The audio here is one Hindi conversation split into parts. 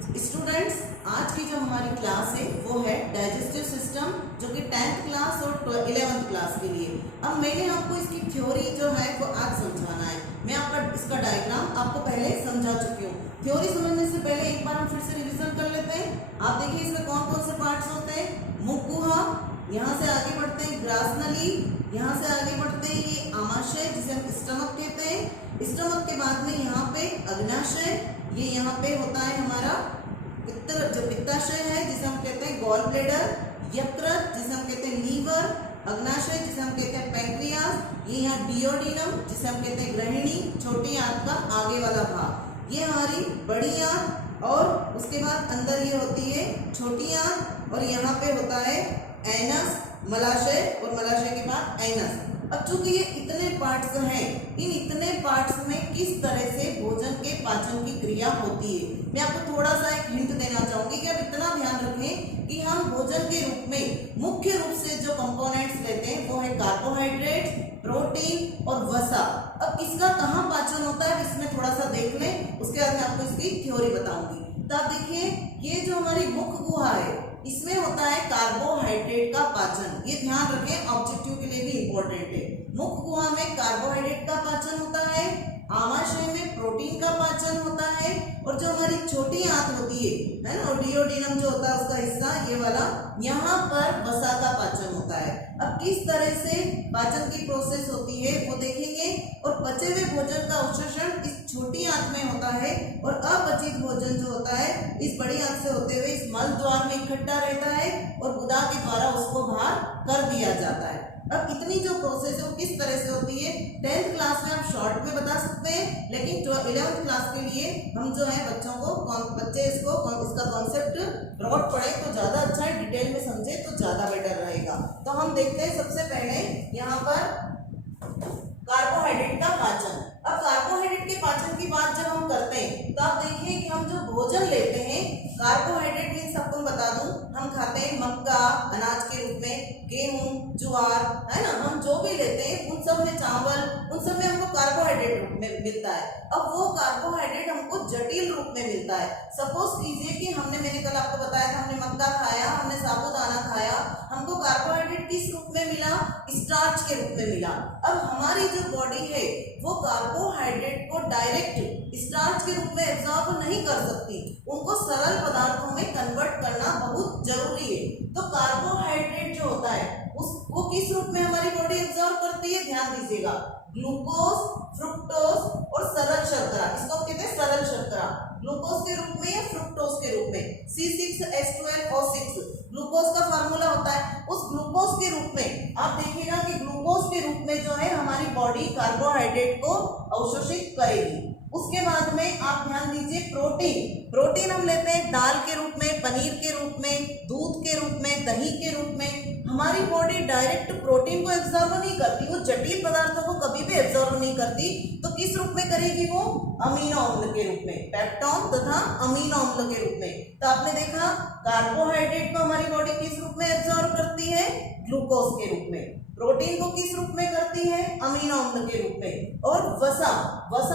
स्टूडेंट्स, आज की जो हमारी क्लास है वो है डाइजेस्टिव सिस्टम, जो कि 10th क्लास और 11th क्लास के लिए। अब मैंने आपको इसकी थ्योरी जो है वो आज समझाना है। मैं आपका इसका डायग्राम आपको पहले समझा चुकी हूँ। थ्योरी समझने से पहले एक बार हम फिर से रिवीजन कर लेते हैं। आप देखिए इसमें कौन कौन से पार्ट्स होते हैं। मुख गुहा, यहाँ से आगे बढ़ते हैं ग्रास नली, यहाँ से आगे बढ़ते हैं ये आमाशय जिसे हम स्टमक कहते हैं। स्टमक के बाद में यहाँ पे अग्नाशय, ये यहाँ पे होता है हमारा पित्ताशय है जिसे हम कहते हैं गॉल ब्लेडर, यकृत जिसे हम कहते हैं लीवर, अग्नाशय जिसे हम कहते हैं पैंक्रियास, ये यहाँ डियोडिनम जिसे हम कहते हैं ग्रहिणी, छोटी आंत का आगे वाला भाग, ये हमारी बड़ी आंत, और उसके बाद अंदर ये होती है छोटी आंत, और यहाँ पे होता है एनस, मलाशय, और मलाशय के बाद एनस। अब चूंकि ये इतने पार्ट्स हैं, इन इतने पार्ट्स में किस तरह से भोजन के पाचन की क्रिया होती है, मैं आपको थोड़ा सा एक हिंट देना चाहूंगी कि आप इतना ध्यान रखें कि हम भोजन के रूप में मुख्य रूप से जो कंपोनेंट्स लेते हैं वो है कार्बोहाइड्रेट, प्रोटीन और वसा। अब इसका कहाँ पाचन होता है इसमें थोड़ा सा देख लें, उसके बाद मैं आपको इसकी थ्योरी बताऊंगी। तो आप देखिए ये जो हमारी मुख गुहा है इसमें होता है कार्बोहाइड्रेट का पाचन। ये ध्यान रखें, ऑब्जेक्टिव के लिए भी इंपॉर्टेंट है। मुख गुहा में कार्बोहाइड्रेट का पाचन होता है, आमाशय में प्रोटीन का पाचन होता है, और जो हमारी छोटी आंत होती है ना, डियोडिनम जो होता है उसका हिस्सा ये वाला, यहाँ पर वसा का पाचन होता है। अब किस तरह से पाचन की प्रोसेस होती है वो देखेंगे। और बचे हुए भोजन का अवशोषण इस छोटी आंत में होता है, और अपचित भोजन जो होता है इस बड़ी आंत से होते हुए इस मल द्वार में इकट्ठा रहता है, और गुदा के द्वारा उसको बाहर कर दिया जाता है। अब इतनी जो प्रोसेस है वो किस तरह से होती है 10th क्लास में आप शॉर्ट में बता सकते हैं, लेकिन 11th क्लास के लिए हम जो है बच्चे इसका कॉन्सेप्ट ब्रॉड पढ़े तो ज्यादा अच्छा है, डिटेल में समझे तो ज्यादा बेटर रहेगा। तो हम देखते हैं सबसे पहले यहाँ पर कार्बोहाइड्रेट का पाचन। अब कार्बोहाइड्रेट के पाचन की बात जब हम करते हैं तो आप देखिए कि हम जो भोजन लेते हैं, कार्बोहाइड्रेट मीन्स आपको बता दूं, हम खाते हैं मक्का अनाज के रूप में, गेहूं, ज्वार, है ना, हम जो भी लेते हैं उन सब में, चावल, उन सब में हमको कार्बोहाइड्रेट रूप में मिलता है। अब वो कार्बोहाइड्रेट हमको जटिल रूप में मिलता है। सपोज कीजिए कि मैंने कल आपको बताया था, हमने मक्का खाया, हमने साबूदाना खाया, हमको कार्बोहाइड्रेट किस रूप में मिला, स्टार्च के रूप में मिला। अब हमारी जो बॉडी है वो कार्बोहाइड्रेट को डायरेक्ट स्टार्च के रूप में एब्जॉर्ब नहीं कर सकती, उनको सरल पदार्थों में कन्वर्ट करना बहुत जरूरी है। तो कार्बोहाइड्रेट जो होता है वो किस रूप में हमारी बॉडी एब्जॉर्ब करती है, ध्यान दीजिएगा, ग्लूकोज, फ्रुक्टोज और सरल शर्करा, इसको कहते हैं सरल शर्करा, ग्लूकोज के रूप में या फ्रुक्टोज के रूप में, C6H12O6 ग्लूकोज का फार्मूला होता है। उस ग्लूकोज के रूप में आप देखिएगा कि ग्लूकोज के रूप में जो है हमारी बॉडी कार्बोहाइड्रेट को अवशोषित करेगी। उसके बाद में आप ध्यान दीजिए प्रोटीन हम लेते हैं दाल के रूप में, पनीर के रूप में, दूध के रूप में, दही के रूप में। हमारी बॉडी डायरेक्ट प्रोटीन को एब्जॉर्ब नहीं करती, वो जटिल पदार्थों को कभी भी एब्जॉर्ब नहीं करती, तो किस रूप में करेगी वो, अमीनो अम्ल के रूप में, पेप्टोन तथा अमीनो अम्ल के रूप में। तो आपने देखा कार्बोहाइड्रेट को हमारी बॉडी किस रूप में एब्जॉर्ब करती है, ग्लूकोज के रूप में, प्रोटीन को किस रूप में करती है, अमीनो अम्ल के रूप में, और वसा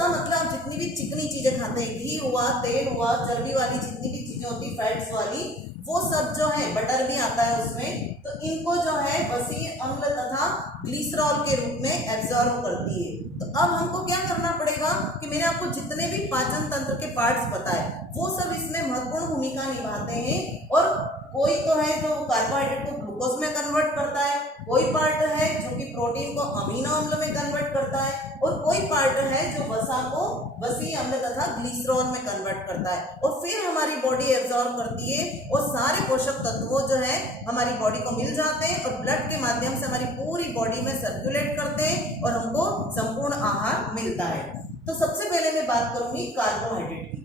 मतलब जितनी भी चिकनी चीजें खाते हैं, घी हुआ, तेल हुआ, चर्बी वाली जितनी भी चीजें होती, फैट्स वाली, वो सब जो है, बटर भी आता है उसमें, तो इनको जो है वसीय अम्ल तथा ग्लिसरॉल के रूप में एब्जॉर्ब करती है। तो अब हमको क्या करना पड़ेगा कि मैंने आपको जितने भी पाचन तंत्र के पार्ट्स बताए वो सब इसमें महत्वपूर्ण भूमिका निभाते हैं, और कोई तो है जो कार्बोहाइड्रेट को ग्लूकोज में कन्वर्ट करता है, कोई पार्ट है जो कि प्रोटीन को अमीनो अम्ल में कन्वर्ट करता है, और कोई पार्ट है जो वसा को वसीय अम्ल तथा ग्लिसरॉल में कन्वर्ट करता है, और फिर हमारी बॉडी एब्जॉर्ब करती है, और सारे पोषक तत्वों जो है हमारी बॉडी को मिल जाते हैं, और ब्लड के माध्यम से हमारी पूरी बॉडी में सर्कुलेट करते हैं, और हमको संपूर्ण आहार मिलता है। तो सबसे पहले मैं बात करूंगी कार्बोहाइड्रेट की।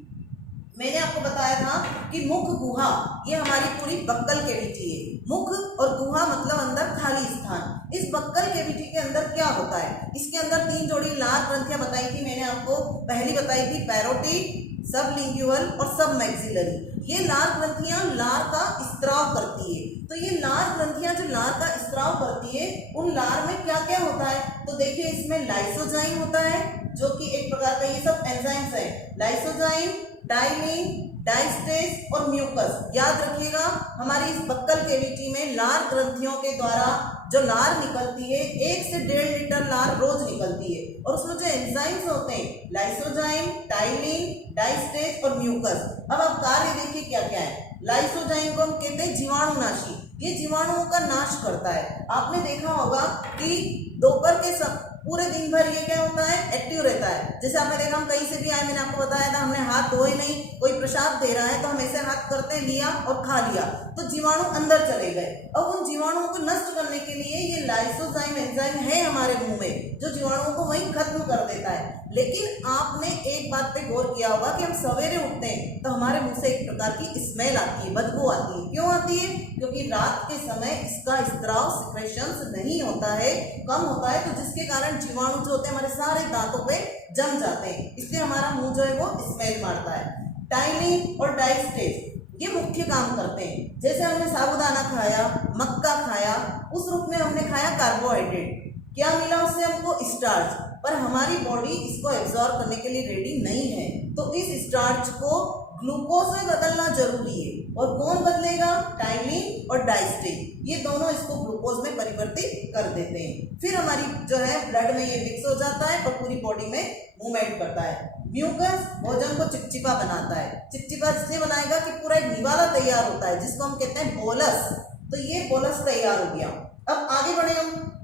मैंने आपको बताया था कि मुख गुहा ये हमारी पूरी बक्कल कैविटी है। मुख और गुहा मतलब अंदर खाली स्थान। इस बक्कल कैविटी के अंदर क्या होता है, इसके अंदर 3 जोड़ी लार ग्रंथियां बताई थी मैंने आपको, पहली बताई थी पैरोटिड, सबलिंगुअल और सब मैक्सिलरी। ये लार ग्रंथियां लार का स्त्राव करती है। तो ये लार ग्रंथियां जो लार का स्त्राव करती है, उन लार में क्या क्या होता है, तो देखिए इसमें लाइसोजाइम होता है जो कि एक प्रकार का, ये सब एंजाइम्स है, लाइसोजाइम, टाइलिन, डायस्टेज और म्यूकस। याद रखिएगा, हमारी इस बक्कल कैविटी में लार ग्रंथियों के द्वारा जो लार निकलती है 1 से 1.5 लीटर लार रोज निकलती है, और उसमें जो एंजाइम्स होते हैं लाइसोजाइम, टाइलिन, डायस्टेज और म्यूकस। अब आप कार्य देखिए क्या क्या है। लाइसोजाइम को हम कहते हैं जीवाणुनाशी, ये जीवाणुओं का नाश करता है। आपने देखा होगा कि दोपहर के सब पूरे दिन भर ये क्या होता है, एक्टिव रहता है। जैसे आपने देखा, हम कहीं से भी आए, मैंने आपको बताया था, हमने हाथ धोए नहीं, कोई प्रसाद दे रहा है तो हम ऐसे हाथ करते हैं, लिया और खा लिया, तो जीवाणु अंदर चले गए। अब उन जीवाणुओं को नष्ट करने के लिए ये लाइसोजाइम एंजाइम है हमारे मुंह में, जो जीवाणुओं को वहीं खत्म कर देता है। लेकिन आपने एक बात पे गौर किया होगा कि हम सवेरे उठते हैं तो हमारे मुंह से एक प्रकार की स्मेल आती है, बदबू आती है। क्यों आती है? क्योंकि रात के समय इसका स्त्राव सिक्रेशंस नहीं होता है, कम होता है, तो जिसके कारण जीवाणु जो होते हैं हमारे सारे दांतों पे जम जाते हैं, इसलिए हमारा मुंह जो है वो स्मेल मारता है। टाइलिन और डायस्टेज ये मुख्य काम करते हैं। जैसे हमने साबूदाना खाया, मक्का खाया, उस रूप में हमने खाया कार्बोहाइड्रेट, क्या मिला उससे हमको? स्टार्च। पर हमारी बॉडी इसको एब्जॉर्ब करने के लिए रेडी नहीं है, तो इस स्टार्च को ग्लूकोज में बदलना जरूरी है। और कौन बदलेगा? टाइलिन और डायस्टेज, ये दोनों इसको ग्लूकोज में परिवर्तित कर देते हैं। फिर हमारी जो है ब्लड में ये मिक्स हो जाता है और पूरी बॉडी में मूवमेंट करता है। म्यूकस भोजन को चिपचिपा बनाता है। चिपचिपा इसलिए बनाएगा कि पूरा एक निवाला तैयार होता है, जिसको हम कहते हैं बोलस। तो ये बोलस तैयार हो गया। अब आगे बढ़े हम,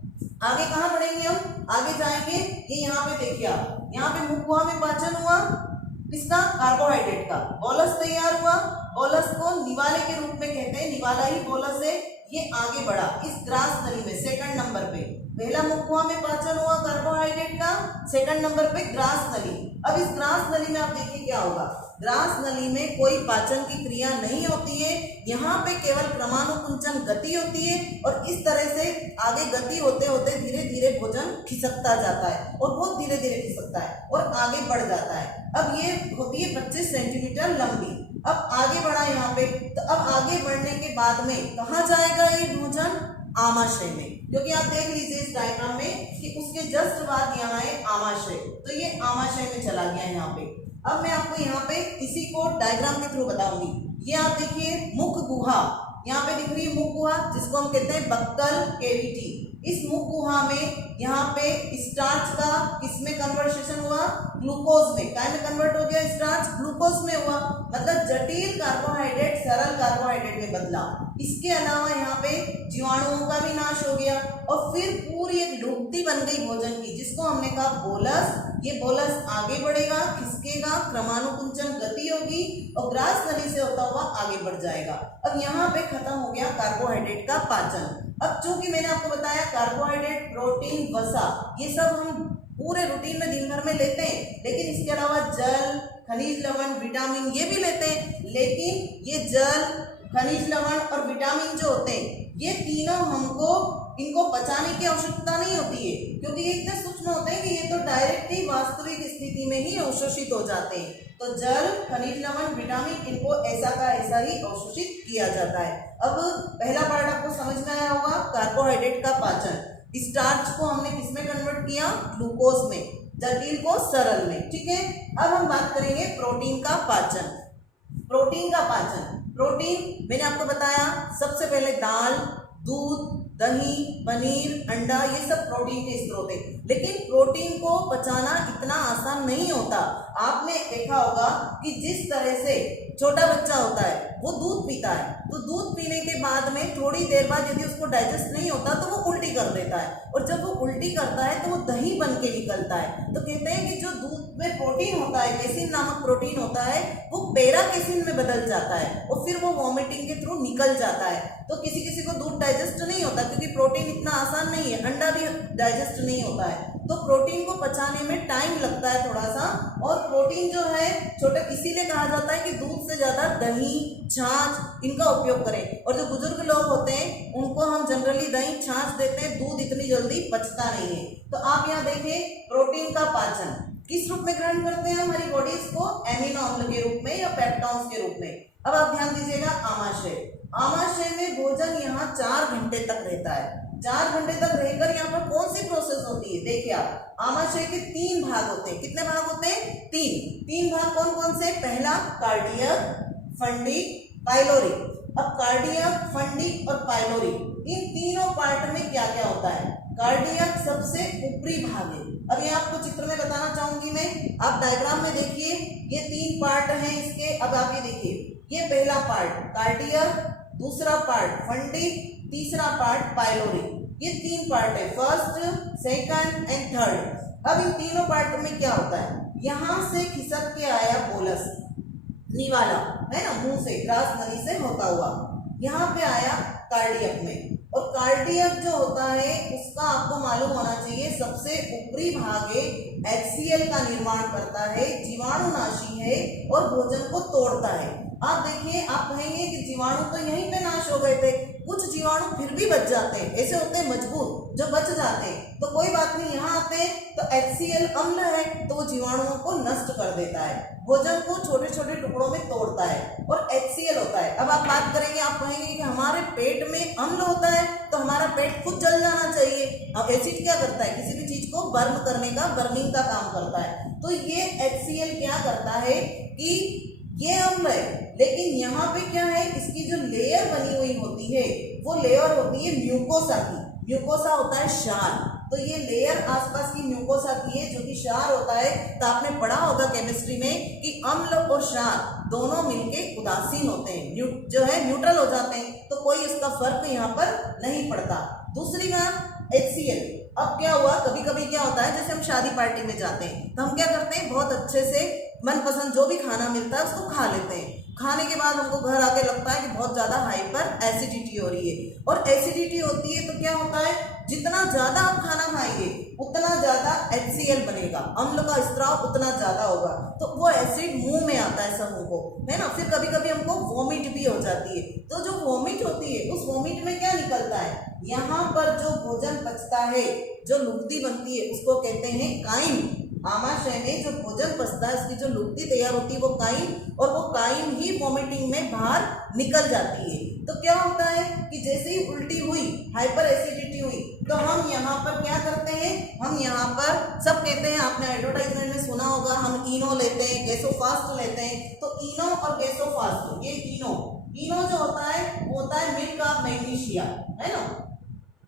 आगे कहाँ बढ़ेंगे हम? आगे जाएंगे, ये यहाँ पे देखिए आप, यहाँ पे मुख गुहा में पाचन हुआ किसका? कार्बोहाइड्रेट का। बोलस तैयार हुआ, बोलस को निवाले के रूप में कहते हैं, निवाला ही बोलस है। ये आगे बढ़ा इस ग्रास नली में, सेकंड नंबर पे। पहला मुख गुहा में पाचन हुआ कार्बोहाइड्रेट का, सेकंड नंबर पे ग्रास नली। अब इस ग्रास नली में आप देखिए क्या होगा। ग्रास नली में कोई पाचन की क्रिया नहीं होती है, यहाँ पे केवल क्रमानुकुंचन गति होती है, और इस तरह से आगे गति होते होते धीरे धीरे भोजन खिसकता जाता है, और बहुत धीरे धीरे खिसकता है और आगे बढ़ जाता है। अब ये होती है 25 सेंटीमीटर लंबी। अब आगे बढ़ा यहाँ पे, तो अब आगे बढ़ने के बाद में कहाँ जाएगा ये भोजन? आमाशय में। क्योंकि आप देख लीजिए इस डायग्राम में कि उसके जस्ट बाद यहाँ है आमाशय, तो ये आमाशय में चला गया यहाँ पे। अब मैं आपको यहाँ पे इसी को डायग्राम के थ्रू बताऊंगी। ये आप देखिए मुख गुहा, यहाँ पे दिख रही है मुख गुहा, जिसको हम कहते हैं बक्कल कैविटी। इस मुख गुहा में यहाँ पे स्टार्च का किसमें कन्वर्सेशन हुआ? ग्लूकोज में। काय में कन्वर्ट हो गया स्टार्च? ग्लूकोज में हुआ। मतलब जटिल कार्बोहाइड्रेट सरल कार्बोहाइड्रेट में बदला। इसके अलावा यहाँ पे जीवाणुओं का भी नाश हो गया, और फिर पूरी एक लुप्ती बन गई भोजन की, जिसको हमने कहा बोलस। ये बोलस आगे बढ़ेगा, खिसकेगा, क्रमानुकुंचन गति होगी, और ग्रास नली से होता हुआ आगे बढ़ जाएगा। अब यहाँ पे खत्म हो गया कार्बोहाइड्रेट का पाचन। अब चूंकि मैंने आपको बताया कार्बोहाइड्रेट, प्रोटीन, वसा, ये सब हम पूरे रूटीन में दिन भर में लेते हैं, लेकिन इसके अलावा जल, खनिज लवण, विटामिन ये भी लेते हैं। लेकिन ये जल, खनिज लवण और विटामिन जो होते हैं, ये तीनों हमको इनको पचाने की आवश्यकता नहीं होती है, क्योंकि ये इतने सूक्ष्म होते हैं कि ये तो डायरेक्ट ही वास्तविक स्थिति में ही अवशोषित हो जाते हैं। तो जल, खनिज लवण, विटामिन, इनको ऐसा का ऐसा ही अवशोषित किया जाता है। अब पहला पार्ट आपको समझ में आया होगा, कार्बोहाइड्रेट का पाचन। स्टार्च को हमने किसमें कन्वर्ट किया? ग्लूकोज में। जटिल को सरल में। ठीक है, अब हम बात करेंगे प्रोटीन का पाचन। प्रोटीन का पाचन, प्रोटीन मैंने आपको बताया सबसे पहले दाल, दूध, दही, पनीर, अंडा, ये सब प्रोटीन के स्रोत हैं। लेकिन प्रोटीन को पचाना इतना आसान नहीं होता। आपने देखा होगा कि जिस तरह से छोटा बच्चा होता है वो दूध पीता है, तो दूध पीने के बाद में थोड़ी देर बाद यदि उसको डाइजेस्ट नहीं होता तो वो उल्टी कर देता है, और जब वो उल्टी करता है तो वो दही बन के निकलता है। तो कहते हैं कि जो दूध में प्रोटीन होता है, केसिन नामक प्रोटीन होता है, वो पेरा केसिन में बदल जाता है और फिर वो वॉमिटिंग के थ्रू निकल जाता है। तो किसी किसी को दूध डाइजेस्ट नहीं होता, क्योंकि प्रोटीन इतना आसान नहीं है। अंडा भी डाइजेस्ट नहीं होता है, तो प्रोटीन को पचाने में टाइम लगता है थोड़ा सा। और प्रोटीन जो है छोटे, इसीलिए कहा जाता है कि दूध से ज्यादा दही, छाछ इनका उपयोग करें। और जो बुजुर्ग लोग होते हैं उनको हम जनरली दही, छाछ देते हैं, दूध इतनी जल्दी पचता नहीं है। तो आप यहाँ देखें, प्रोटीन का पाचन किस रूप में ग्रहण करते हैं हमारी बॉडी इसको? एमिनो अम्ल के रूप में या पेप्टॉन्स के रूप में। अब आप ध्यान दीजिएगा, आमाशय। आमाशय में भोजन यहाँ 4 घंटे तक रहता है। 4 घंटे तक रहकर यहाँ पर कौन सी प्रोसेस होती है? देखिए आप, आमाशय के 3 भाग होते हैं। कितने भाग होते हैं? 3 भाग कौन कौन से? पहला कार्डियक, फंडिक, पाइलोरिक। अब कार्डियक, फंडिक और पाइलोरिक, इन तीनों पार्ट में क्या क्या होता है? कार्डियक सबसे ऊपरी भाग है। अब ये आपको चित्र में बताना चाहूंगी मैं, आप डायग्राम में देखिए, ये 3 पार्ट हैं इसके। अब आप ये देखिए, ये पहला पार्ट कार्डियक, दूसरा पार्ट फंडिक, तीसरा पार्ट पाइलोरिक। ये 3 पार्ट है, फर्स्ट, सेकंड एंड थर्ड। अब इन तीनों पार्ट में क्या होता है? यहां से खिसक के आया बोलस, निवाला है ना, मुंह से, ग्रास नली से होता हुआ यहाँ पे आया कार्डियक में। और कार्डियक जो होता है उसका आपको मालूम होना चाहिए, सबसे ऊपरी भाग है, HCl का निर्माण करता है, जीवाणुनाशी है और भोजन को तोड़ता है। आप देखिए, आप कहेंगे कि जीवाणु तो यहीं पे नाश हो गए थे, कुछ जीवाणु फिर भी बच जाते हैं, ऐसे होते हैं मजबूत जो बच जाते हैं, तो कोई बात नहीं, यहाँ आते हैं तो HCl अम्ल है तो वो जीवाणुओं को नष्ट कर देता है, भोजन को छोटे छोटे टुकड़ों में तोड़ता है और HCl होता है। अब आप बात करेंगे, आप कहेंगे कि हमारे पेट में अम्ल होता है तो हमारा पेट खुद जल जाना चाहिए। अब एसिड क्या करता है? किसी भी चीज को बर्न करने का, बर्निंग का काम करता है। तो ये HCl क्या करता है कि ये अम्ल है, लेकिन यहाँ पे क्या है, इसकी जो लेयर बनी हुई होती है वो लेयर होती है म्यूकोसा की। म्यूकोसा होता है क्षार, तो ये लेयर आसपास की म्यूकोसा की है जो कि क्षार होता है। तो आपने पढ़ा होगा केमिस्ट्री में कि अम्ल और क्षार दोनों मिलके उदासीन होते हैं, जो है न्यूट्रल हो जाते हैं, तो कोई इसका फर्क यहाँ पर नहीं पड़ता। दूसरी बात HCl। अब क्या हुआ, कभी कभी क्या होता है, जैसे हम शादी पार्टी में जाते हैं तो हम क्या करते हैं, बहुत अच्छे से मनपसंद जो भी खाना मिलता है उसको खा लेते हैं। खाने के बाद हमको घर आके लगता है कि बहुत ज्यादा हाइपर एसिडिटी हो रही है, और एसिडिटी होती है तो क्या होता है, जितना ज्यादा आप खाना खाएंगे उतना ज्यादा HCl बनेगा, अम्ल का स्त्राव उतना ज्यादा होगा, तो वो एसिड मुंह में आता है समूह को, है ना। फिर कभी कभी हमको वोमिट भी हो जाती है। तो जो वोमिट होती है उस वोमिट में क्या निकलता है, यहाँ पर जो भोजन पचता है, जो लुगदी बनती है उसको कहते हैं काइम। आमाशय में जो भोजन पचता है उसकी जो लुगदी तैयार होती है वो काइम, और वो काइम ही वोमिटिंग में बाहर निकल जाती है। तो क्या होता है कि जैसे ही उल्टी हुई, हाइपर एसिडिटी हुई, तो हम यहाँ पर क्या करते हैं, हम यहाँ पर सब कहते हैं, आपने एडवर्टाइजमेंट में सुना होगा, हम इनो लेते हैं, गैसोफास्ट लेते हैं। तो इनो और गैसोफास्ट, ये इनो जो होता है वो होता है मिल्क ऑफ मैग्नीशिया, है ना,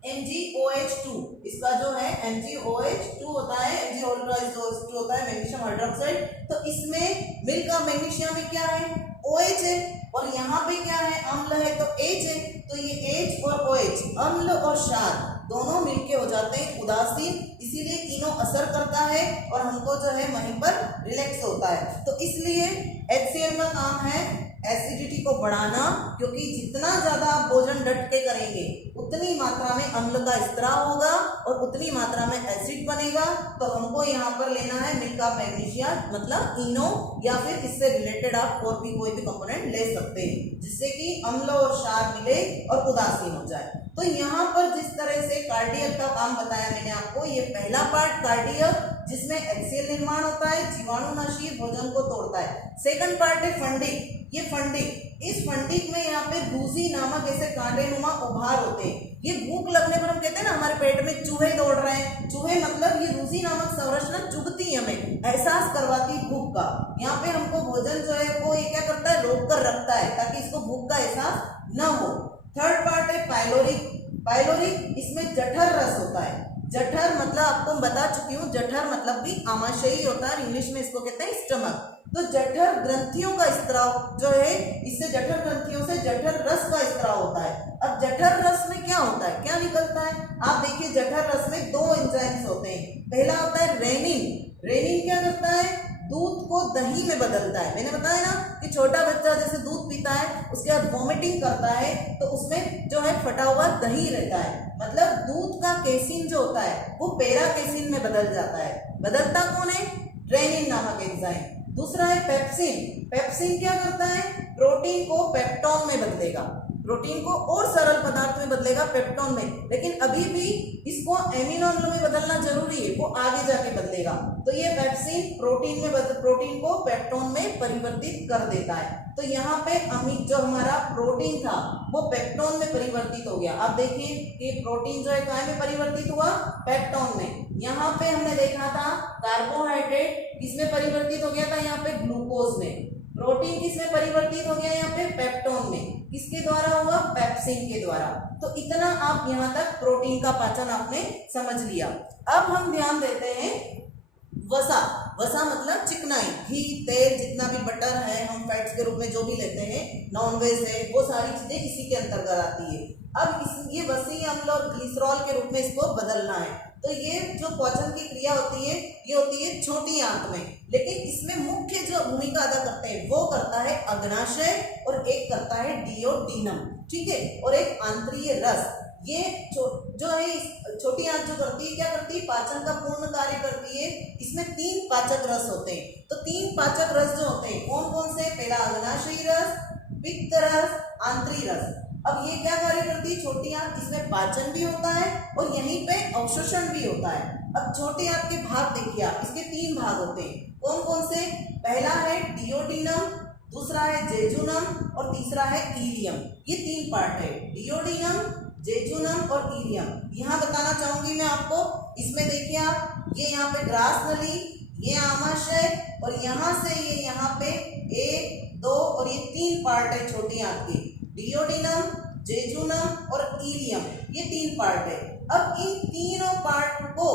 MgOH2, इसका जो है MgOH2 होता है, MgOH2 होता है मैग्नीशियम हाइड्रोक्साइड। तो इसमें मिल्क ऑफ मैग्नीशिया में क्या है, OH है, और यहाँ पे क्या है, अम्ल है तो H है। तो ये H और OH, अम्ल और क्षार दोनों मिलके हो जाते हैं उदासीन, इसीलिए इनो असर करता है और हमको जो है वहीं पर रिलैक्स होता है। तो इसलिए HCl का काम है एसिडिटी को बढ़ाना, क्योंकि जितना ज्यादा आप भोजन डट के करेंगे उतनी मात्रा में अम्ल का स्त्राव होगा और उतनी मात्रा में एसिड बनेगा। तो हमको यहाँ पर लेना है मिल्क ऑफ मैग्नीशिया, मतलब इनो, या फिर इससे रिलेटेड आप और भी कोई भी कंपोनेंट ले सकते हैं जिससे कि अम्ल और क्षार मिले और उदासीन हो जाए। तो यहाँ पर जिस तरह से कार्डियक का काम बताया मैंने आपको, ये पहला पार्ट कार्डियक जिसमें HCl निर्माण होता है, जीवाणुनाशी भोजन को तोड़ता है। सेकंड पार्ट है फंडिक, ये फंडिक, इस फंडिक में यहाँ पे दूसी नामक ऐसे कांटेनुमा उभार होते हैं। ये भूख लगने पर हम कहते हैं ना हमारे पेट में चूहे दौड़ रहे हैं, चूहे मतलब ये रूसी नामक संरचना चुभती है, हमें एहसास करवाती भूख का। यहाँ पे हमको भोजन जो है वो ये क्या करता है, रोक कर रखता है ताकि इसको भूख का एहसास न हो। थर्ड पार्ट है पाइलोरिक। पाइलोरिक, इसमें जठर रस होता है। जठर मतलब आपको बता चुकी हूँ, जठर मतलब भी आमाशयी होता है, इंग्लिश में इसको कहते हैं स्टमक। तो जठर ग्रंथियों का स्त्राव जो है, इससे जठर ग्रंथियों से जठर रस का स्त्राव होता है। अब जठर रस में क्या होता है, क्या निकलता है, आप देखिए जठर रस में 2 एंजाइम्स होते हैं। पहला होता है रेनिन। रेनिन क्या करता है, दूध को दही में बदलता है। मैंने बताया ना कि छोटा बच्चा जैसे दूध पीता है उसके बाद वॉमिटिंग करता है तो उसमें जो है फटा हुआ दही रहता है, मतलब दूध का केसिन जो होता है वो पैरा केसिन में बदल जाता है। बदलता कौन है, रेनिन नामक एंजाइम। दूसरा है पेप्सिन। पेप्सिन क्या करता है, प्रोटीन को पेप्टोन में बदलेगा। प्रोटीन को और सरल पदार्थ में बदलेगा पेप्टोन में, लेकिन अभी भी इसको एमिनो अम्ल में बदलना जरूरी है, वो आगे जाके बदलेगा। तो ये पेप्सिन प्रोटीन को पेप्टोन में परिवर्तित कर देता है। तो यहाँ पे अमीन जो हमारा प्रोटीन था वो पेप्टोन में परिवर्तित हो गया। आप देखिए कि प्रोटीन जो है कहाँ में परिवर्तित हुआ, पेप्टोन में। यहाँ पे हमने देखा था कार्बोहाइड्रेट किसमें परिवर्तित हो गया था, यहाँ पे ग्लूकोज में। प्रोटीन किसमें परिवर्तित हो गया, यहाँ पे पेप्टोन में। किसके द्वारा हुआ, पेप्सिन के द्वारा। तो इतना आप यहाँ तक प्रोटीन का पाचन आपने समझ लिया। अब हम ध्यान देते हैं वसा। वसा मतलब चिकनाई, घी, तेल, जितना भी बटर है, हम फैट्स के रूप में जो भी लेते हैं, नॉनवेज है, वो सारी चीजें इसी के अंतर्गत आती है। अब ये वसीय अम्ल और ग्लिसरॉल के रूप में इसको बदलना है। तो ये जो पाचन की क्रिया होती है ये होती है छोटी आंत में, लेकिन इसमें मुख्य जो भूमिका अदा करते हैं वो करता है अग्नाशय और एक करता है डियोडिनम, ठीक है, और एक आंतरीय रस। ये जो है छोटी आंत जो करती है, क्या करती है, पाचन का पूर्ण कार्य करती है। इसमें 3 पाचक रस होते हैं। तो 3 पाचक रस जो होते हैं कौन कौन से, पहला अग्नाशयी रस, पित्त रस, आंतरिक रस। अब ये क्या कार्य करती है, छोटी आंत, इसमें पाचन भी होता है और यहीं पे अवशोषण भी होता है। अब छोटी आंत के भाग देखिए आप, इसके 3 भाग होते हैं, कौन कौन से, पहला है डियोडिनम, दूसरा है जेजुनम और तीसरा है इलियम। ये 3 पार्ट है, डियोडिनम, जेजुनम और इलियम। यहाँ बताना चाहूंगी मैं आपको, इसमें देखिए आप, ये यहाँ पे ग्रास नली, ये आमाशय और यहाँ से ये यहाँ पे 1, 2 और ये 3 पार्ट है छोटी आंत के, डियोडिनम, जेजुनम और इलियम, ये 3 पार्ट है। अब इन तीनों पार्ट को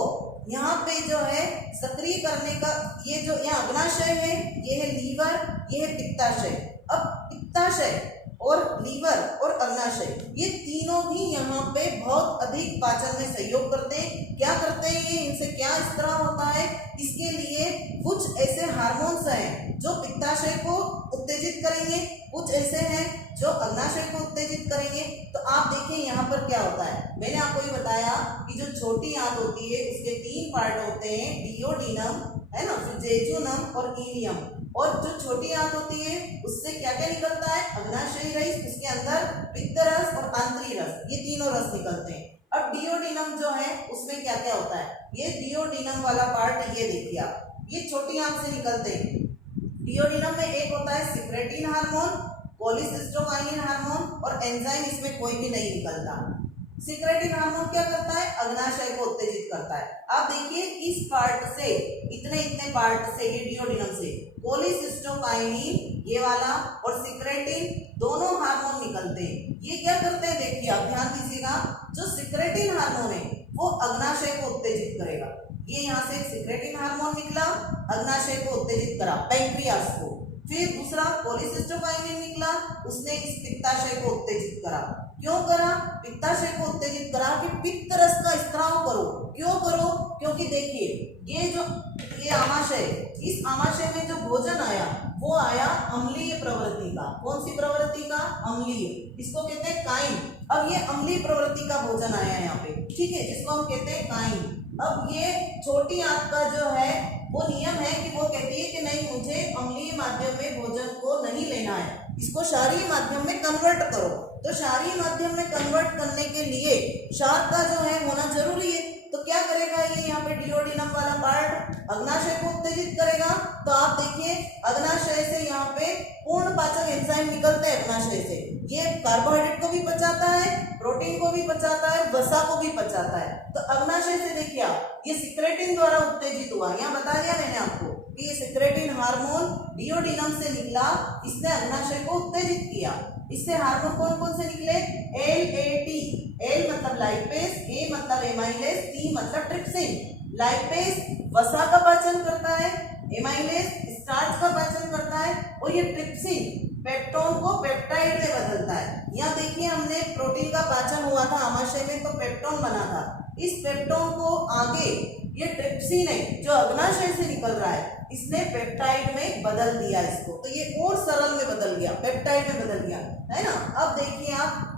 यहाँ पे जो है सक्रिय करने का, ये जो यहाँ अग्नाशय है, ये है लीवर, ये है पित्ताशय। अब पित्ताशय और लीवर और अग्नाशय ये तीनों भी यहाँ पे बहुत अधिक पाचन में सहयोग करते हैं। क्या करते हैं ये, इनसे क्या स्त्राव होता है, इसके लिए कुछ ऐसे हार्मोन्स हैं जो पित्ताशय को उत्तेजित करेंगे, कुछ ऐसे हैं जो अग्नाशय को उत्तेजित करेंगे। तो आप देखिए यहाँ पर क्या होता है, मैंने आपको ये बताया कि जो छोटी आंत होती है उसके 3 पार्ट होते हैं, डियोडिनम है ना, फिर जेजुनम और इलियम। और जो छोटी आंत होती है उससे क्या क्या निकलता है, अग्नाशयी रस, उसके अंदर पित्त रस और आंतरिक रस, ये तीनों रस निकलते हैं। अब डियोडिनम जो है उसमें क्या क्या होता है, ये डियोडिनम वाला पार्ट ये देखिए आप, ये छोटी आंत से निकलते हैं। डियोडिनम में एक होता है सिक्रेटिन हार्मोन, कोलिसिस्टोकाइनिन हार्मोन और एंजाइम, इसमें कोई भी नहीं निकलता। सिक्रेटिन हार्मोन क्या करता है, अग्नाशय को उत्तेजित करता है। आप देखिए इस पार्ट से, इतने पार्ट से, ये डियोडिनम से कोलिसिस्टोकाइनिन ये वाला और सिक्रेटिन दोनों हार्मोन निकलते हैं। ये क्या करते हैं, देखिए आप ध्यान दीजिएगा, जो सिक्रेटिन हार्मोन है वो अग्नाशय को उत्तेजित करेगा। ये यहाँ से सिक्रेटिन हार्मोन निकला, अग्नाशय को उत्तेजित करा, पैंक्रियास को। फिर दूसरा कोलिसिस्टोकाइनिन निकला, उसने इस पित्ताशय को उत्तेजित करा। क्यों करा, पित्ताशय को उत्तेजित करा कि पित्त रस का स्त्राव करो। क्यों करो, क्योंकि देखिए ये आमाशय, इस आमाशय में जो भोजन आया वो आया अम्लीय प्रवृत्ति का। कौन सी प्रवृत्ति का, अम्लीय, इसको कहते हैं काइन। अब ये अम्लीय प्रवृत्ति का भोजन आया यहाँ पे, ठीक है, जिसको हम कहते हैं काइन। अब ये छोटी आंत का जो है वो नियम है कि वो कहती है कि नहीं, मुझे अम्लीय माध्यम में भोजन को नहीं लेना है, इसको क्षारीय माध्यम में कन्वर्ट करो। तो क्षारीय माध्यम में कन्वर्ट करने के लिए क्षार का जो है होना जरूरी है। तो क्या करेगा ये, यहाँ पे डियोडिनम वाला पार्ट अग्नाशय को उत्तेजित करेगा। तो आप देखिए अग्नाशय से यहाँ पे पूर्ण पाचक एंजाइम निकलते हैं अग्नाशय से। ये कार्बोहाइड्रेट को भी पचाता है, प्रोटीन को भी पचाता है, वसा को भी पचाता है। तो अग्नाशय से देखिए आप, ये सिक्रेटिन द्वारा उत्तेजित हुआ। यहाँ बता दिया मैंने आपको कि ये सिक्रेटिन हार्मोन डियोडिनम से निकला, इसने अग्नाशय को उत्तेजित किया। इससे हार्मोन कौन कौन से निकले, LAT, L मतलब लाइपेज, A मतलब एमाइलेज, T मतलब ट्रिप्सिन। लाइपेज वसा का पाचन करता है, एमाइलेज स्टार्च का पाचन करता है और ये ट्रिप्सिन पेप्टोन को पेप्टाइड में बदलता है। यहाँ देखिए हमने प्रोटीन का पाचन हुआ था आमाशय में, तो पेप्टोन बना था। इस पेप्टोन को आगे ये ट्रिप्सिन है जो अग्नाशय से निकल रहा है, इसने पेप्टाइड में बदल दिया इसको। तो ये और सरल में बदल गया, पेप्टाइड में बदल गया, है ना। अब देखिए आप,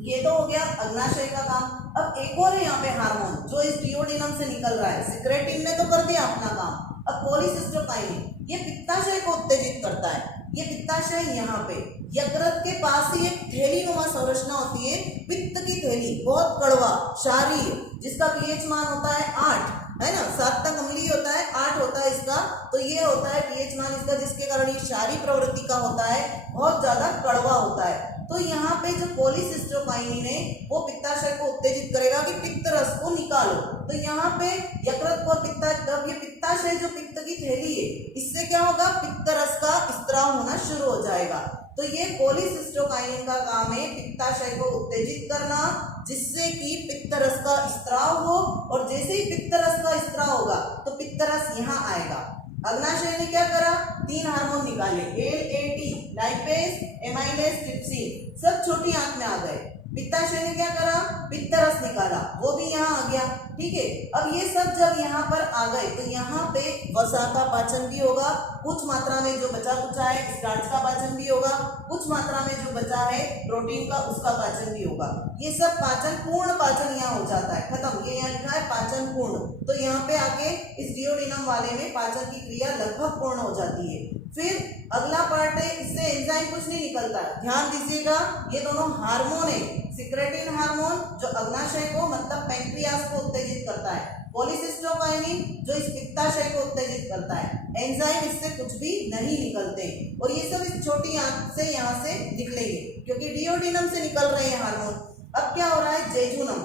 ये तो हो गया अग्नाशय का काम। अब एक और है यहाँ पे हार्मोन जो इस डियोडिनम से निकल रहा है। सिक्रेटिन ने तो कर दिया अपना काम। अब कोलिसिस्टोकाइनिन ये पित्ताशय को उत्तेजित करता है। ये पित्ताशय यहाँ पे, यकृत के पास ही एक थैली नुमा संरचना होती है, पित्त की थैली, बहुत कड़वा, क्षारीय, जिसका पीएच मान होता है 8, है ना, 7 तक अम्लीय होता है, 8 होता है इसका, तो ये होता है पीएच मान इसका, जिसके कारण ये क्षारीय प्रवृत्ति का होता है, बहुत ज्यादा कड़वा होता है। तो यहाँ पे जो कोलिसिस्टोकाइनिन है वो पित्ताशय को उत्तेजित करेगा कि पित्त रस को निकालो। तो यहाँ पे यकृत को तब ये पित्ताशय जो पित्त की थैली है, इससे क्या होगा, पित्त रस का स्त्राव होना शुरू हो जाएगा। तो ये कोलिसिस्टोकाइनिन का काम है पित्ताशय को उत्तेजित करना, जिससे कि पित्त रस का स्त्राव हो, और जैसे ही पित्त रस का स्त्राव होगा तो पित्त रस यहाँ आएगा। अग्नाशय ने क्या करा, 3 हार्मोन निकाले, एलएटी, लाइपेज, एमाइलेज, ट्रिप्सिन, सब छोटी आंत में आ गए। पित्ताशय ने क्या करा, पित्त रस निकाला, वो भी यहाँ आ गया, ठीक है। अब ये सब जब यहाँ पर आ गए तो यहाँ पे वसा का पाचन भी होगा, कुछ मात्रा में जो बचा कुचा है स्टार्च का पाचन भी होगा, कुछ मात्रा में जो बचा है प्रोटीन का उसका पाचन भी होगा। ये सब पाचन, पूर्ण पाचन यहाँ हो जाता है, खत्म। ये यहाँ लिखा है पाचन पूर्ण, तो यहाँ पे आके इस डिओडिनम वाले में पाचन की क्रिया लगभग पूर्ण हो जाती है। फिर अगला पार्ट है, इससे एंजाइम कुछ नहीं निकलता, ध्यान दीजिएगा, ये दोनों हार्मोन है, सिक्रेटिन हार्मोन जो अग्नाशय को मतलब पैंक्रियास को उत्तेजित करता है, कोलिसिस्टोकाइनिन जो इस पित्ताशय को उत्तेजित करता है, एंजाइम इससे कुछ भी नहीं निकलते, और ये सब इस छोटी आंत से यहाँ से निकलेंगे क्योंकि डिओडिनम से निकल रहे हैं हार्मोन। अब क्या हो रहा है, जेजुनम,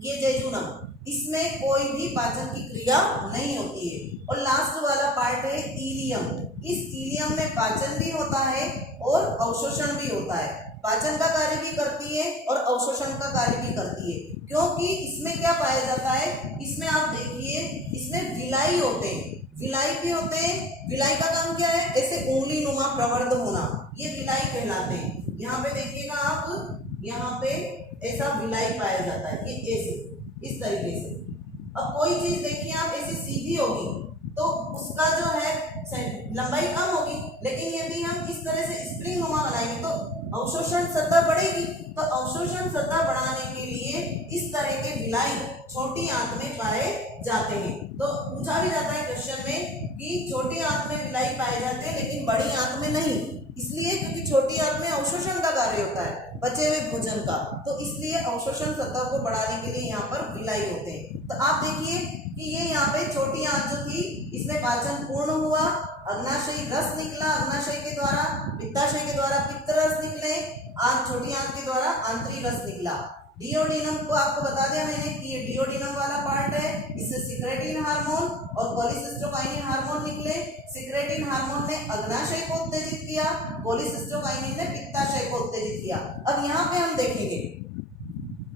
ये जेजुनम, इसमें कोई भी पाचन की क्रिया नहीं होती है। और लास्ट वाला पार्ट है इलियम, इस इलियम में पाचन भी होता है और अवशोषण भी होता है, पाचन का कार्य भी करती है और अवशोषण का कार्य भी करती है, क्योंकि इसमें क्या पाया जाता है, इसमें आप देखिए, इसमें विलाई होते हैं, विलाई भी होते हैं। विलाई का काम क्या है, ऐसे उंगली नुमा प्रवर्ध होना, ये विलाई कहलाते हैं। यहाँ पे देखिएगा आप, यहाँ पे ऐसा विलाई पाया जाता है, ये ऐसे इस तरीके से। अब कोई चीज देखिए आप ऐसी सीधी होगी तो उसका जो है लंबाई कम होगी, लेकिन यदि हम इस तरह से स्प्रिंग नुमा बनाएंगे तो अवशोषण सतह बढ़ेगी। तो अवशोषण सतह बढ़ाने के लिए इस तरह के विलाई छोटी आंत में पाए जाते हैं। तो पूछा भी जाता है क्वेश्चन में कि छोटी आंत में विलाई पाए जाते हैं लेकिन बड़ी आंत में नहीं, इसलिए क्योंकि छोटी आंत में अवशोषण का कार्य होता है बचे हुए भोजन का, तो इसलिए अवशोषण सतह को बढ़ाने के लिए यहाँ पर विलाई होते हैं। तो आप देखिए कि ये यहाँ पे छोटी आंत जो थी इसमें पाचन पूर्ण हुआ, अग्नाशयी रस निकला, अग्नाशय के द्वारा, पित्ताशय के द्वारा पित्त रस निकले, छोटी आंत के द्वारा आंतरिक रस निकला। डिओडिनम को आपको बता दिया मैंने कि ये डिओडिनम वाला पार्ट है, इससे सिक्रेटिन हार्मोन और कोलिसिस्टोकाइनिन हार्मोन निकले। सिक्रेटिन हार्मोन ने अग्नाशय को उत्तेजित किया, कोलिसिस्टोकाइनिन ने पित्ताशय को उत्तेजित किया। अब यहाँ पे हम देखेंगे,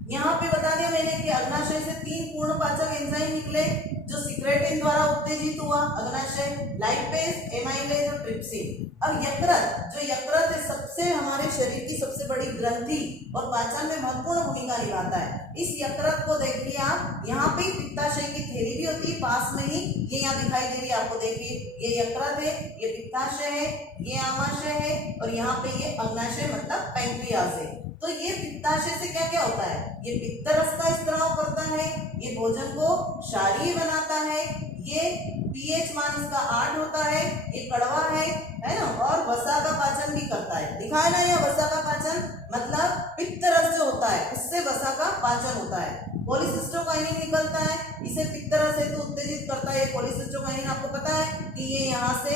यहाँ पे बता दिया मैंने कि अग्नाशय से 3 पूर्ण पाचक एंजाइम निकले जो सिक्रेटिन द्वारा उत्तेजित हुआ, अग्नाशय, लाइपेज, एमाइलेज और ट्रिप्सिन। अब यकृत, जो यकृत है सबसे हमारे शरीर की सबसे बड़ी ग्रंथि और पाचन में महत्वपूर्ण भूमिका निभाता है। इस यकृत को देखिए आप, यहाँ पे पित्ताशय की थैली भी होती है पास में ही, ये यहाँ दिखाई दे रही है आपको, देखिए ये यकृत है, ये पित्ताशय है, ये आमाशय है और यहाँ पे ये अग्नाशय मतलब पैंक्रियास है। तो ये पित्ताशय से क्या क्या होता है, ये पित्त रस का स्त्राव करता है, ये भोजन को क्षारीय बनाता है, ये पीएच मान इसका 8 होता है, ये कड़वा है ना, और वसा का पाचन भी करता है। दिखाया ना ये वसा का पाचन, मतलब पित्त रस जो होता है उससे वसा का पाचन होता है। कोलिसिस्टोकाइनिन निकलता है, इसे पित्त रस हेतु उत्तेजित करता है। कोलिसिस्टोकाइनिन आपको पता है कि ये यहाँ से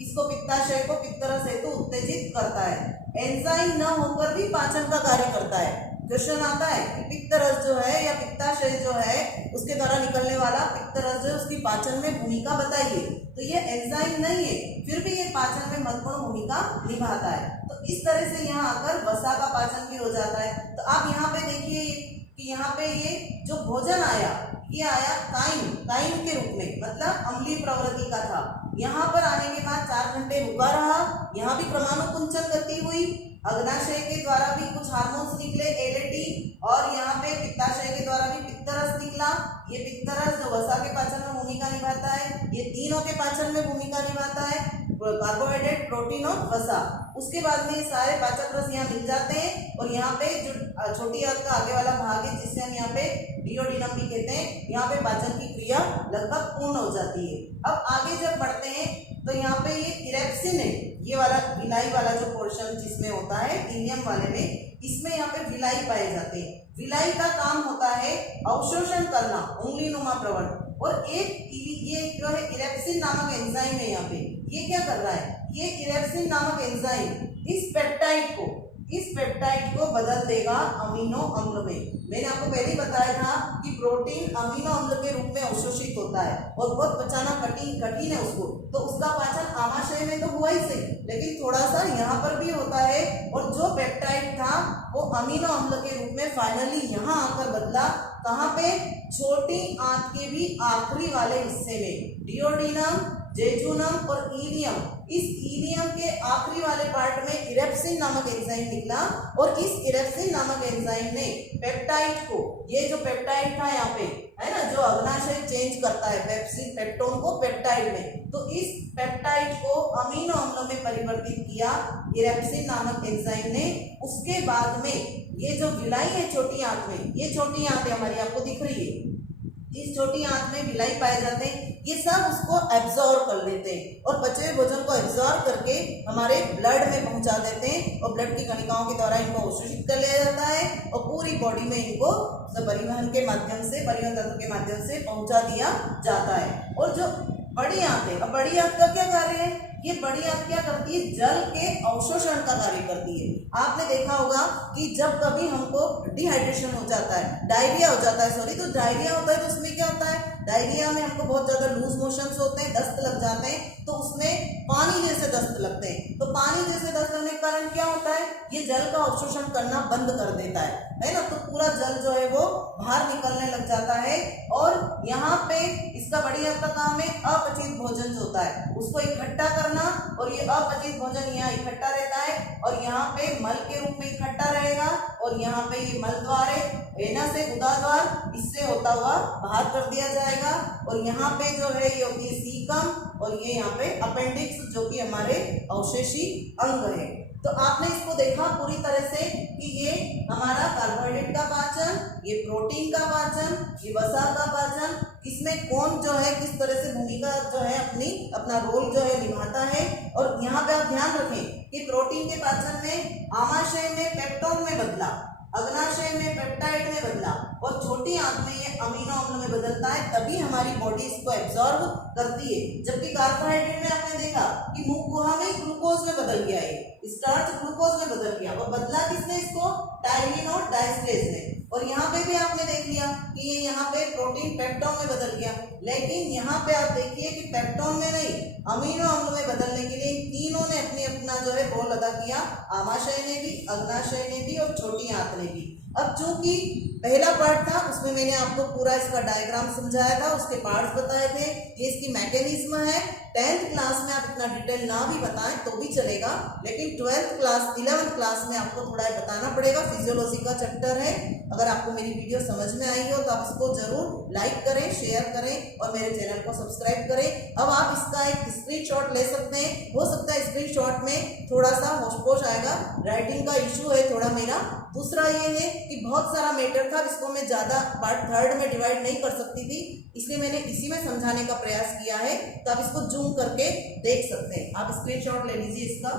इसको पित्ताशय को पित्त रस हेतु उत्तेजित करता है। एंजाइम न होकर भी पाचन का कार्य करता है। क्वेश्चन आता है कि पित्त रस जो है या पित्ताशय जो है उसके द्वारा निकलने वाला पित्त रस जो है उसकी पाचन में भूमिका बताइए। तो ये एंजाइम नहीं है, फिर भी ये पाचन में महत्वपूर्ण भूमिका निभाता है। तो इस तरह से यहाँ आकर वसा का पाचन भी हो जाता है। तो आप यहाँ पे देखिए कि यहाँ पे ये जो भोजन आया, ये आया काइन के रूप में, मतलब अम्लीय प्रवृत्ति का था। यहाँ पर आने के बाद 4 घंटे रुका रहा, यहाँ भी परमाणुकुंचन गति हुई, अग्नाशय के द्वारा भी कुछ हार्मोन्स निकले एलएटी, और यहाँ पे पित्ताशय के द्वारा भी पित्त रस निकला, ये पिक्तरस जो वसा के पाचन में भूमिका निभाता है, ये तीनों के पाचन में भूमिका निभाता है, कार्बोहाइड्रेट, प्रोटीन और वसा। उसके बाद में ये सारे पाचक रस यहाँ मिल जाते हैं और यहाँ पे जो छोटी आंत का आगे वाला भाग है जिससे हम यहाँ पे डिओडिनम भी कहते हैं, यहाँ पे पाचन की क्रिया लगभग पूर्ण हो जाती है। अब आगे जब बढ़ते हैं तो यहाँ पे ये इरेप्सिन है, ये वाला विलाई वाला जो पोर्शन जिसमें होता है इलियम वाले में, इसमें यहाँ पे विलाई पाए जाते हैं। विलाई का काम होता है अवशोषण करना, उंगली नुमा प्रवण। और ये जो है इरेप्सिन नामक एंजाइम है, यहाँ पे ये क्या कर रहा है, ये इरेप्सिन नामक एंजाइम इस पेप्टाइड को बदल देगा अमीनो अम्ल में। मैंने आपको पहले ही बताया था कि प्रोटीन अमीनो अम्ल के रूप में अवशोषित होता है और बहुत पचाना कठिन है उसको, तो उसका पाचन आमाशय में तो हुआ ही सही, लेकिन थोड़ा सा यहाँ पर भी होता है। और जो पेप्टाइड था वो अमीनो अम्ल के रूप में फाइनली यहाँ आकर बदला, कहाँ पे, छोटी आंत के भी आखिरी वाले हिस्से में, डिओडिनम, जेजुनम और इलियम। इस इलियम के आखिरी वाले पार्ट में इरेप्सिन नामक एंजाइम निकला और इस इरेप्सिन नामक एंजाइम ने पेप्टाइड को, ये जो पेप्टाइड था यहाँ पे है ना, जो अग्नाशय चेंज करता है पेप्टोन को पेप्टाइड में, तो इस पेप्टाइड को अमीनो अम्ल में परिवर्तित किया इरेप्सिन नामक एंजाइम ने। उसके बाद में ये जो विलाई है छोटी आंत में, ये छोटी आंत है हमारी, आपको दिख रही है, इस छोटी आंत में विलाई पाए जाते हैं, ये सब उसको एब्जॉर्ब कर लेते हैं और बचे हुए भोजन को एब्जॉर्ब करके हमारे ब्लड में पहुंचा देते हैं और ब्लड की कणिकाओं के द्वारा इनको अवशोषित कर लिया जाता है और पूरी बॉडी में इनको परिवहन के माध्यम से, परिवहन तंत्र के माध्यम से पहुंचा दिया जाता है। और जो बड़ी आंत है, अब बड़ी आंत का क्या कार्य है, ये बड़ी आंत क्या करती है, जल के अवशोषण का कार्य करती है। आपने देखा होगा कि जब कभी हमको डिहाइड्रेशन हो जाता है, डायरिया हो जाता है, तो डायरिया होता है तो उसमें क्या होता है, डायरिया में हमको बहुत ज्यादा लूज मोशंस होते हैं, दस्त लग जाते हैं, तो उसमें पानी जैसे दस्त लगते हैं। तो पानी जैसे दस्त लगने के कारण क्या होता है, ये जल का अवशोषण करना बंद कर देता है ना, तो पूरा जल जो है वो बाहर निकलने लग जाता है। और यहाँ पे इसका बड़ी आंत का काम है अपचित भोजन जो होता है उसको इकट्ठा करना, और ये अपचित भोजन यहाँ इकट्ठा रहता है और यहाँ पे मल के रूप में इकट्ठा रहेगा और यहाँ पे ये मल द्वार है, वेना से गुदा द्वार, इससे होता हुआ बाहर कर दिया जाएगा। और यहाँ पे जो है ये होती है सीकम और ये यहाँ पे अपेंडिक्स जो कि हमारे अवशेषी अंग है। तो आपने इसको देखा पूरी तरह से कि ये हमारा कार्बोहाइड्रेट का पाचन, ये प्रोटीन का पाचन, ये वसा का पाचन, इसमें कौन जो है किस तरह से भूमिका जो है अपना रोल जो है निभाता है। और यहाँ पे आप ध्यान रखें कि प्रोटीन के पाचन में आमाशय में पेप्टोन में बदला, अग्नाशय में पेप्टाइड में बदला और छोटी आंत में ये अमीनो अम्ल में बदलता है, तभी हमारी बॉडी इसको एब्जॉर्ब करती है। जबकि कार्बोहाइड्रेट में आपने देखा कि मुख गुहा में ग्लूकोज में बदल गया है, स्टार्च ग्लूकोज में बदल गया, और बदला किसने इसको, टायरिन और डायस्टेज ने। और यहाँ पे भी आपने देख लिया कि ये यहाँ पे प्रोटीन पेप्टोन में बदल गया, लेकिन यहाँ पे आप देखिए कि पेप्टोन में नहीं, अमीनो अम्ल में बदलने के लिए तीनों ने अपना जो है रोल अदा किया, आमाशय ने भी, अग्नाशय ने भी और छोटी आंत ने भी। अब चूंकि पहला पार्ट था उसमें मैंने आपको पूरा इसका डायग्राम समझाया था, उसके पार्ट्स बताए थे, ये इसकी मैकेनिज्म है। 10th क्लास में आप इतना डिटेल ना भी बताएं तो भी चलेगा, लेकिन 12th क्लास 11th क्लास में आपको थोड़ा बताना पड़ेगा। फिजियोलॉजी का चैप्टर है। अगर आपको मेरी वीडियो समझ में आई हो तो आप इसको जरूर लाइक करें, शेयर करें और मेरे चैनल को सब्सक्राइब करें। अब आप इसका एक स्क्रीनशॉट ले सकते हैं, हो सकता है स्क्रीनशॉट में थोड़ा सा होशपोश आएगा, राइटिंग का इशू है थोड़ा मेरा। दूसरा ये है कि बहुत सारा मैटर था, इसको मैं ज़्यादा पार्ट 3rd में डिवाइड नहीं कर सकती थी, इसलिए मैंने इसी में समझाने का प्रयास किया है। तो आप इसको जूम करके देख सकते हैं, आप स्क्रीनशॉट ले लीजिए इसका।